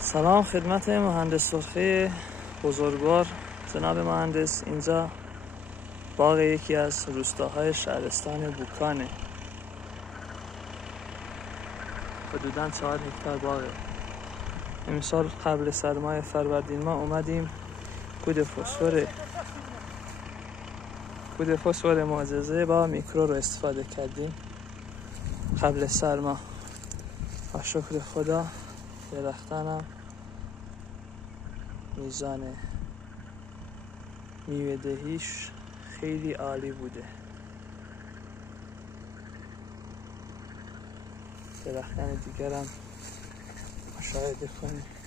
سلام خدمت مهندس سرخه بزرگوار جناب مهندس. اینجا باغ یکی از روستاهای شهرستان بوکانه. حدوداً 4 هکتار باغه. امسال قبل سرمای فروردین ما اومدیم کود فسفر معجزه با میکرو رو استفاده کردیم قبل سرما و شکر خدا درختانم میزان میوه دهیش خیلی عالی بوده. درختان دیگرم مشاهده کنید.